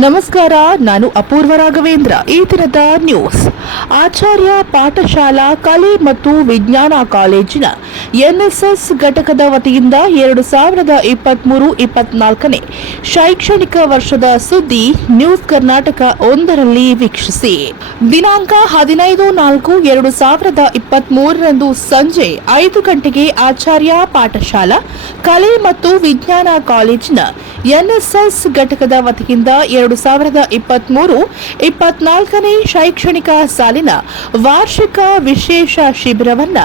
ನಮಸ್ಕಾರ, ನಾನು ಅಪೂರ್ವ ರಾಘವೇಂದ್ರ. ಈ ದಿನದ ನ್ಯೂಸ್ ಆಚಾರ್ಯ ಪಾಠಶಾಲಾ, ಕಲೆ ಮತ್ತು ವಿಜ್ಞಾನ ಕಾಲೇಜಿನ ಎನ್ಎಸ್ಎಸ್ ಘಟಕದ ವತಿಯಿಂದ ಎರಡು ಸಾವಿರದ ಇಪ್ಪತ್ಮೂರು ಇಪ್ಪತ್ನಾಲ್ಕನೇ ಶೈಕ್ಷಣಿಕ ವರ್ಷದ ಸುದ್ದಿ ನ್ಯೂಸ್ ಕರ್ನಾಟಕ ಒಂದರಲ್ಲಿ ವೀಕ್ಷಿಸಿ. ದಿನಾಂಕ ಹದಿನೈದು ನಾಲ್ಕು ಎರಡು ಸಾವಿರದ ಇಪ್ಪತ್ಮೂರರಂದು ಸಂಜೆ ಐದು ಗಂಟೆಗೆ ಆಚಾರ್ಯ ಪಾಠಶಾಲಾ, ಕಲೆ ಮತ್ತು ವಿಜ್ಞಾನ ಕಾಲೇಜಿನ ಎನ್ಎಸ್ಎಸ್ ಘಟಕದ ವತಿಯಿಂದ ಎರಡು ಸಾವಿರದ ಇಪ್ಪತ್ಮೂರು ಇಪ್ಪತ್ನಾಲ್ಕನೇ ಶೈಕ್ಷಣಿಕ ಸಾಲಿನ ವಾರ್ಷಿಕ ವಿಶೇಷ ಶಿಬಿರವನ್ನ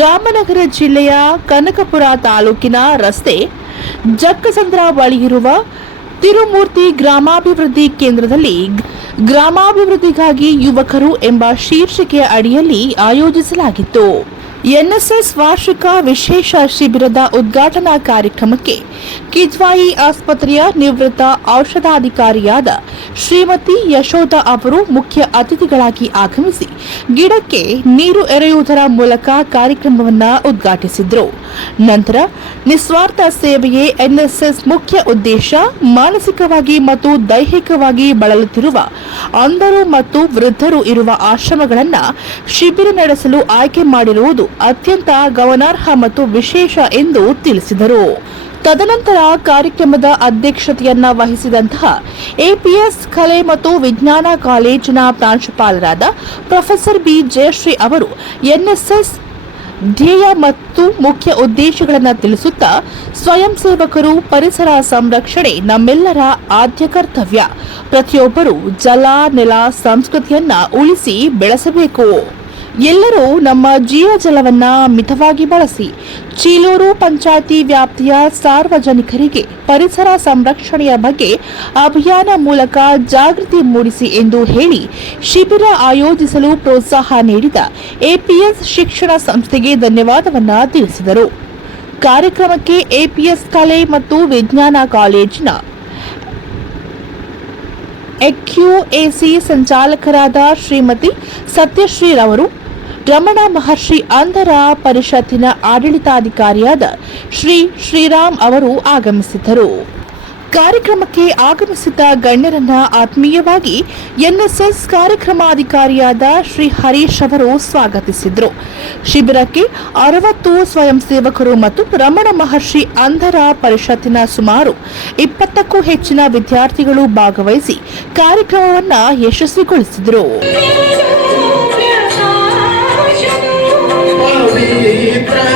ರಾಮನಗರ ಜಿಲ್ಲೆಯ ಕನಕಪುರ ತಾಲೂಕಿನ ರಸ್ತೆ ಜಕ್ಕಸಂದ್ರ ಬಳಿಯಿರುವ ತಿರುಮೂರ್ತಿ ಗ್ರಾಮಾಭಿವೃದ್ಧಿ ಕೇಂದ್ರದಲ್ಲಿ ಗ್ರಾಮಾಭಿವೃದ್ಧಿಗಾಗಿ ಯುವಕರು ಎಂಬ ಶೀರ್ಷಿಕೆಯ ಅಡಿಯಲ್ಲಿ ಆಯೋಜಿಸಲಾಗಿತ್ತು. ಎನ್ಎಸ್ಎಸ್ ವಾರ್ಷಿಕ ವಿಶೇಷ ಶಿಬಿರದ ಉದ್ಘಾಟನಾ ಕಾರ್ಯಕ್ರಮಕ್ಕೆ ಕಿದ್ವಾಯಿ ಆಸ್ಪತ್ರೆಯ ನಿವೃತ್ತ ಔಷಧಾಧಿಕಾರಿಯಾದ ಶ್ರೀಮತಿ ಯಶೋಧ ಅವರು ಮುಖ್ಯ ಅತಿಥಿಗಳಾಗಿ ಆಗಮಿಸಿ ಗಿಡಕ್ಕೆ ನೀರು ಎರೆಯುವುದರ ಮೂಲಕ ಕಾರ್ಯಕ್ರಮವನ್ನು ಉದ್ಘಾಟಿಸಿದರು. ನಂತರ ನಿಸ್ವಾರ್ಥ ಸೇವೆಯೇ ಎನ್ಎಸ್ಎಸ್ ಮುಖ್ಯ ಉದ್ದೇಶ, ಮಾನಸಿಕವಾಗಿ ಮತ್ತು ದೈಹಿಕವಾಗಿ ಬಳಲುತ್ತಿರುವ ಅಂಧರು ಮತ್ತು ವೃದ್ಧರು ಇರುವ ಆಶ್ರಮಗಳನ್ನು ಶಿಬಿರ ನಡೆಸಲು ಆಯ್ಕೆ ಮಾಡಿರುವುದು ಅತ್ಯಂತ ಗಮನಾರ್ಹ ಮತ್ತು ವಿಶೇಷ ಎಂದು ತಿಳಿಸಿದರು. ತದನಂತರ ಕಾರ್ಯಕ್ರಮದ ಅಧ್ಯಕ್ಷತೆಯನ್ನ ವಹಿಸಿದಂತಹ ಎಪಿಎಸ್ ಕಲೆ ಮತ್ತು ವಿಜ್ಞಾನ ಕಾಲೇಜಿನ ಪ್ರಾಂಶುಪಾಲರಾದ ಪ್ರೊಫೆಸರ್ ಬಿ ಜಯಶ್ರೀ ಅವರು ಎನ್ಎಸ್ಎಸ್ ಧ್ಯೇಯ ಮತ್ತು ಮುಖ್ಯ ಉದ್ದೇಶಗಳನ್ನು ತಿಳಿಸುತ್ತಾ ಸ್ವಯಂ ಸೇವಕರು ಪರಿಸರ ಸಂರಕ್ಷಣೆ ನಮ್ಮೆಲ್ಲರ ಆದ್ಯ ಕರ್ತವ್ಯ. ಪ್ರತಿಯೊಬ್ಬರು ಜಲ, ನೆಲ, ಸಂಸ್ಕೃತಿಯನ್ನ ಉಳಿಸಿ ಬೆಳೆಸಬೇಕು. ಎಲ್ಲರೂ ನಮ್ಮ ಜೀವಜಲವನ್ನ ಮಿತವಾಗಿ ಬಳಸಿ ಚೀಲೂರು ಪಂಚಾಯಿತಿ ವ್ಯಾಪ್ತಿಯ ಸಾರ್ವಜನಿಕರಿಗೆ ಪರಿಸರ ಸಂರಕ್ಷಣೆಯ ಬಗ್ಗೆ ಅಭಿಯಾನ ಮೂಲಕ ಜಾಗೃತಿ ಮೂಡಿಸಿ ಎಂದು ಹೇಳಿ ಶಿಬಿರ ಆಯೋಜಿಸಲು ಪ್ರೋತ್ಸಾಹ ನೀಡಿದ ಎಪಿಎಸ್ ಶಿಕ್ಷಣ ಸಂಸ್ಥೆಗೆ ಧನ್ಯವಾದವನ್ನ ತಿಳಿಸಿದರು. ಕಾರ್ಯಕ್ರಮಕ್ಕೆ ಎಪಿಎಸ್ ಕಲೆ ಮತ್ತು ವಿಜ್ಞಾನ ಕಾಲೇಜಿನ ಎಕ್ಯುಎಸಿ ಸಂಚಾಲಕರಾದ ಶ್ರೀಮತಿ ಸತ್ಯಶ್ರೀರವರು ರಮಣ ಮಹರ್ಷಿ ಅಂಧರ ಪರಿಷತ್ತಿನ ಆಡಳಿತಾಧಿಕಾರಿಯಾದ ಶ್ರೀ ಶ್ರೀರಾಮ್ ಅವರು ಆಗಮಿಸಿದ್ದರು. ಕಾರ್ಯಕ್ರಮಕ್ಕೆ ಆಗಮಿಸಿದ್ದ ಗಣ್ಯರನ್ನ ಆತ್ಮೀಯವಾಗಿ ಎನ್ಎಸ್ಎಸ್ ಕಾರ್ಯಕ್ರಮಾಧಿಕಾರಿಯಾದ ಶ್ರೀ ಹರೀಶ್ ಅವರು ಸ್ವಾಗತಿಸಿದರು. ಶಿಬಿರಕ್ಕೆ ಅರವತ್ತು ಸ್ವಯಂ ಸೇವಕರು ಮತ್ತು ರಮಣ ಮಹರ್ಷಿ ಅಂಧರ ಪರಿಷತ್ತಿನ ಸುಮಾರು ಇಪ್ಪತ್ತಕ್ಕೂ ಹೆಚ್ಚಿನ ವಿದ್ಯಾರ್ಥಿಗಳು ಭಾಗವಹಿಸಿ ಕಾರ್ಯಕ್ರಮವನ್ನು ಯಶಸ್ವಿಗೊಳಿಸಿದರು. we pray.